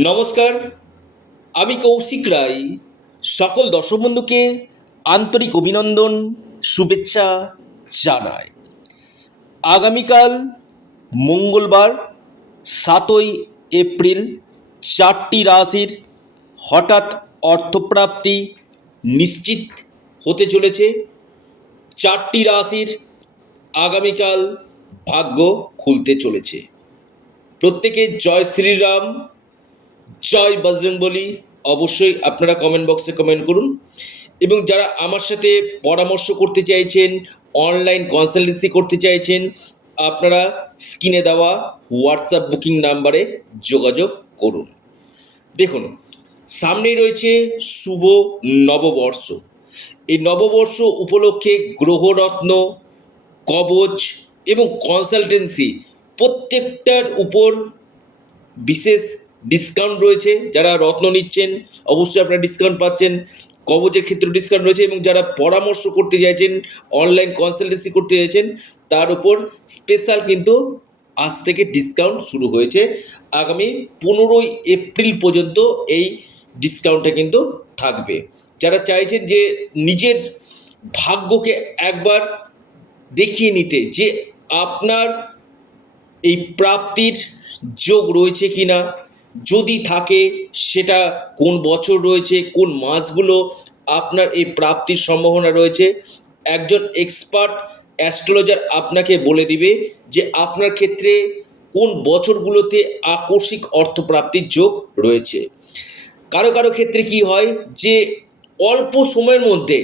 নমস্কার, আমি কৌশিক রায়। সকল দর্শক বন্ধুকে আন্তরিক অভিনন্দন, শুভেচ্ছা জানাই। আগামীকাল মঙ্গলবার 7 এপ্রিল 4টি রাশির হঠাৎ অর্থপ্রাপ্তি নিশ্চিত হতে চলেছে। 4টি রাশির আগামীকাল ভাগ্য খুলতে চলেছে। প্রত্যেকে জয় শ্রীরাম, জয় বজরংবলী। অবশ্যই আপনারা কমেন্ট বক্সে কমেন্ট করুন, এবং যারা আমার সাথে পরামর্শ করতে চাইছেন, অনলাইন কনসালটেন্সি করতে চাইছেন, আপনারা স্ক্রিনে দেওয়া হোয়াটসঅ্যাপ বুকিং নাম্বারে যোগাযোগ করুন। দেখুন, সামনেই রয়েছে শুভ নববর্ষ। এই নববর্ষ উপলক্ষে গ্রহরত্ন, কবচ এবং কনসালটেন্সি প্রত্যেকটার উপর বিশেষ ডিসকাউন্ট রয়েছে। যারা রত্ন নিচ্ছেন অবশ্যই আপনারা ডিসকাউন্ট পাচ্ছেন, কবচের ক্ষেত্রে ডিসকাউন্ট রয়েছে, এবং যারা পরামর্শ করতে চাইছেন, অনলাইন কনসালটেন্সি করতে চাইছেন, তার উপর স্পেশাল কিন্তু আজ থেকে ডিসকাউন্ট শুরু হয়েছে। আগামী 15 এপ্রিল পর্যন্ত এই ডিসকাউন্টটা কিন্তু থাকবে। যারা চাইছেন যে নিজের ভাগ্যকে একবার দেখিয়ে নিতে, যে আপনার এই প্রাপ্তির যোগ রয়েছে কি না, যদি থাকে সেটা কোন বছর রয়েছে, কোন মাসগুলো আপনার এই প্রাপ্তির সম্ভাবনা রয়েছে, একজন এক্সপার্ট অ্যাস্ট্রোলজার আপনাকে বলে দিবে যে আপনার ক্ষেত্রে কোন বছরগুলোতে আকস্মিক অর্থপ্রাপ্তির যোগ রয়েছে। কারো কারো ক্ষেত্রে কি হয় যে অল্প সময়ের মধ্যে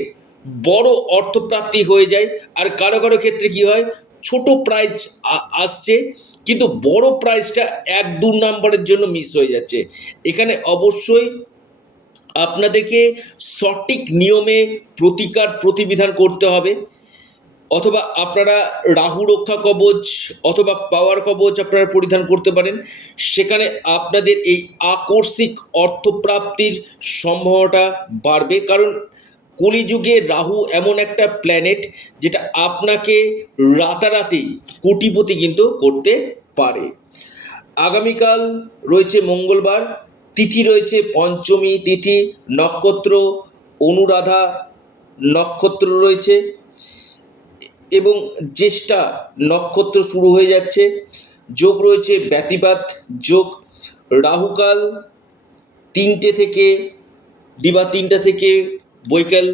বড় অর্থপ্রাপ্তি হয়ে যায়, আর কারো কারো ক্ষেত্রে কি হয় ছোট প্রাইজ আসছে কিন্তু বড় প্রাইজটা 1-2 নাম্বারের জন্য মিস হয়ে যাচ্ছে। এখানে অবশ্যই আপনাদেরকে সঠিক নিয়মে প্রতিবিধান করতে হবে, অথবা আপনারা রাহু রক্ষা কবচ অথবা পাওয়ার কবচ আপনারা পরিধান করতে পারেন। সেখানে আপনাদের এই আকস্মিক অর্থপ্রাপ্তির সম্ভাবনাটা বাড়বে, কারণ কলিযুগে রাহু এমন একটা প্ল্যানেট যেটা আপনাকে রাতারাতি কোটিপতি কিন্তু করতে পারে। আগামীকাল রয়েছে মঙ্গলবার, তিথি রয়েছে পঞ্চমী তিথি, নক্ষত্র অনুরাধা নক্ষত্র রয়েছে, এবং জ্যেষ্ঠা নক্ষত্র শুরু হয়ে যাচ্ছে। যোগ রয়েছে ব্যতিপাত যোগ। রাহুকাল 3টা থেকে বৈকাল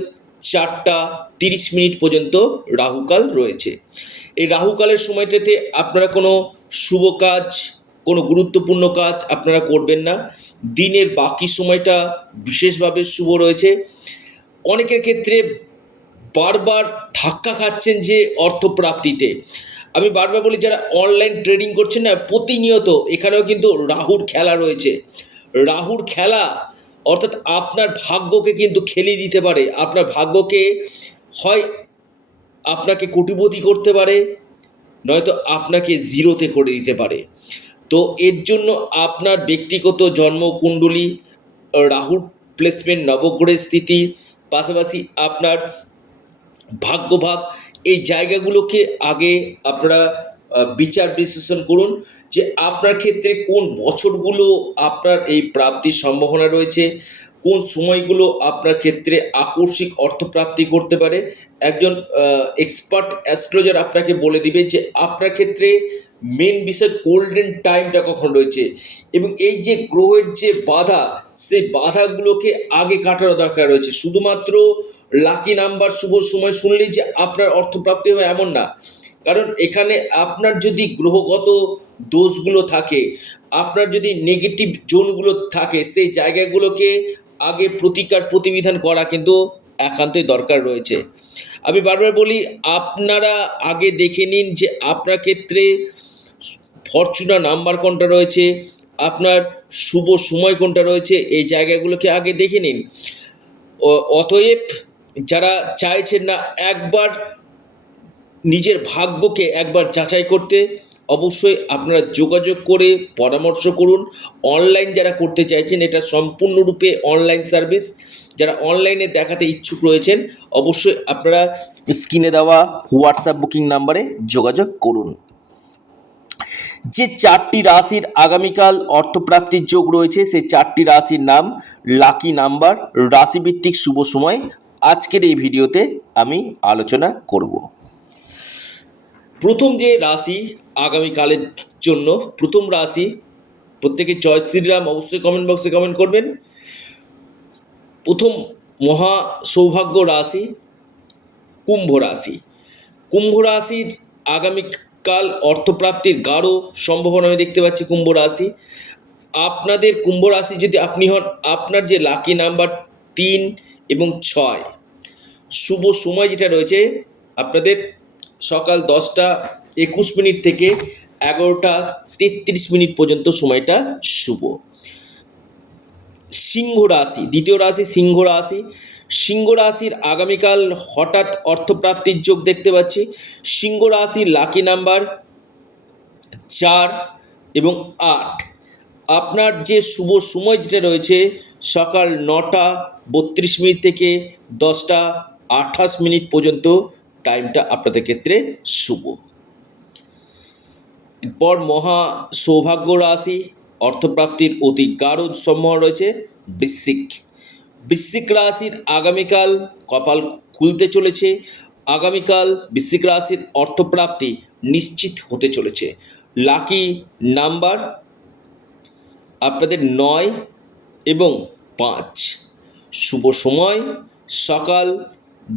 4টা 30 মিনিট পর্যন্ত রাহুকাল রয়েছে। এই রাহুকালের সময়টাতে আপনারা কোনো শুভ কাজ, কোনো গুরুত্বপূর্ণ কাজ আপনারা করবেন না। দিনের বাকি সময়টা বিশেষভাবে শুভ রয়েছে। অনেকের ক্ষেত্রে বারবার ধাক্কা খাচ্ছেন যে অর্থপ্রাপ্তিতে। আমি বারবার বলি, যারা অনলাইন ট্রেডিং করছেন না, প্রতিনিয়ত এখানেও কিন্তু রাহুর খেলা রয়েছে। রাহুর খেলা অর্থাৎ আপনার ভাগ্যকে কিন্তু খেলিয়ে দিতে পারে। আপনার ভাগ্যকে হয় আপনাকে কোটিপতি করতে পারে, নয়তো আপনাকে জিরোতে করে দিতে পারে। তো এর জন্য আপনার ব্যক্তিগত জন্মকুণ্ডলী, রাহুর প্লেসমেন্ট, নবগ্রহের স্থিতি, পাশাপাশি আপনার ভাগ্যভাব, এই জায়গাগুলোকে আগে আপনারা বিচার বিশ্লেষণ করুন যে আপনার ক্ষেত্রে কোন বছরগুলো আপনার এই প্রাপ্তির সম্ভাবনা রয়েছে, কোন সময়গুলো আপনার ক্ষেত্রে আকস্মিক অর্থপ্রাপ্তি করতে পারে। একজন এক্সপার্ট অ্যাস্ট্রোলজার আপনাকে বলে দিবে যে আপনার ক্ষেত্রে মেন বিষয় গোল্ডেন টাইমটা কখন রয়েছে, এবং এই যে গ্রহের যে বাধা, সেই বাধাগুলোকে আগে কাটানো দরকার রয়েছে। শুধুমাত্র লাকি নাম্বার, শুভ সময় শুনলেই যে আপনার অর্থপ্রাপ্তি হবে এমন না, কারণ এখানে আপনার যদি গ্রহগত দোষগুলো থাকে, আপনার যদি নেগেটিভ জোনগুলো থাকে, সেই জায়গাগুলোকে আগে প্রতিবিধান করা কিন্তু একান্তই দরকার রয়েছে। আমি বারবার বলি, আপনারা আগে দেখে নিন যে আপনার ক্ষেত্রে ফরচুনার নাম্বার কোনটা রয়েছে, আপনার শুভ সময় কোনটা রয়েছে, এই জায়গাগুলোকে আগে দেখে নিন। অতএব যারা চাইছেন না একবার নিজের ভাগ্যকে একবার যাচাই করতে, অবশ্যই আপনারা যোগাযোগ করে পরামর্শ করুন। অনলাইন যারা করতে চাইছেন, এটা সম্পূর্ণরূপে অনলাইন সার্ভিস। যারা অনলাইনে দেখাতে ইচ্ছুক রয়েছেন, অবশ্যই আপনারা স্ক্রিনে দেওয়া হোয়াটসঅ্যাপ বুকিং নাম্বারে যোগাযোগ করুন। যে চারটি রাশির আগামীকাল অর্থপ্রাপ্তির যোগ রয়েছে সেই চারটি রাশির নাম, লাকি নাম্বার, রাশিভিত্তিক শুভ সময় আজকের এই ভিডিওতে আমি আলোচনা করব। প্রথম যে রাশি আগামীকালের জন্য, প্রথম রাশি, প্রত্যেকে জয় শ্রীরাম অবশ্যই কমেন্ট বক্সে কমেন্ট করবেন। প্রথম মহা সৌভাগ্য রাশি কুম্ভ রাশি। কুম্ভ রাশির আগামীকাল অর্থপ্রাপ্তির গাঢ় সম্ভাবনা আমি দেখতে পাচ্ছি কুম্ভ রাশি। আপনাদের কুম্ভ রাশি যদি আপনি হন, আপনার যে লাকি নাম্বার 3 এবং 6, শুভ সময় যেটা রয়েছে আপনাদের সকাল 10:21 থেকে 11:33 পর্যন্ত সময়টা শুভ। সিংহ রাশি, দ্বিতীয় রাশি সিংহ রাশি। সিংহ রাশির আগামীকাল হঠাৎ অর্থপ্রাপ্তির যোগ দেখতে পাচ্ছি। সিংহ রাশির লাকি নাম্বার 4 এবং 8। আপনার যে শুভ সময় যেটা রয়েছে সকাল 9:32 থেকে 10:28 পর্যন্ত টাইমটা আপনাদের ক্ষেত্রে শুভ। এরপর মহা সৌভাগ্য রাশি, অর্থপ্রাপ্তির অতি গাঢ় সম্ভাবনা রয়েছে বৃশ্চিক। বৃশ্চিক রাশির আগামীকাল কপাল খুলতে চলেছে। আগামীকাল বৃশ্চিক রাশির অর্থপ্রাপ্তি নিশ্চিত হতে চলেছে। লাকি নাম্বার আপনাদের 9 এবং 5। শুভ সময় সকাল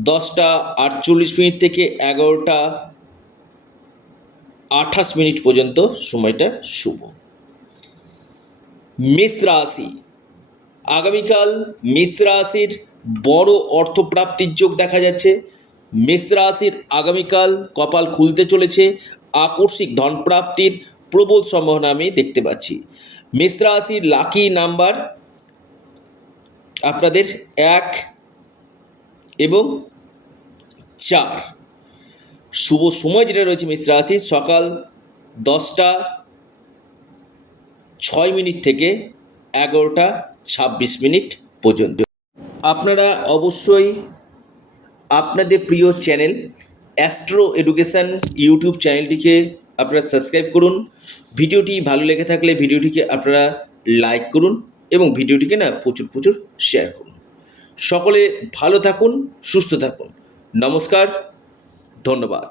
10:48 থেকে 11:28 পর্যন্ত সময়টা শুভ। মেষ রাশি, আগামীকাল মেষ রাশির বড় অর্থপ্রাপ্তির যোগ দেখা যাচ্ছে। মেষ রাশির আগামীকাল কপাল খুলতে চলেছে। আকস্মিক ধনপ্রাপ্তির প্রবল সম্ভাবনা আমি দেখতে পাচ্ছি। মেষ রাশির লাকি নাম্বার আপনাদের 1 এবং 4। শুভ সময় যেটা রয়েছে মেষ রাশির সকাল 10:06 থেকে 11:26 পর্যন্ত। আপনারা অবশ্যই আপনাদের প্রিয় চ্যানেল অ্যাস্ট্রো এডুকেশান ইউটিউব চ্যানেলটিকে আপনারা সাবস্ক্রাইব করুন। ভিডিওটি ভালো লেগে থাকলে ভিডিওটিকে আপনারা লাইক করুন এবং ভিডিওটিকে প্রচুর শেয়ার করুন। সকলে ভালো থাকুন, সুস্থ থাকুন। নমস্কার, ধন্যবাদ।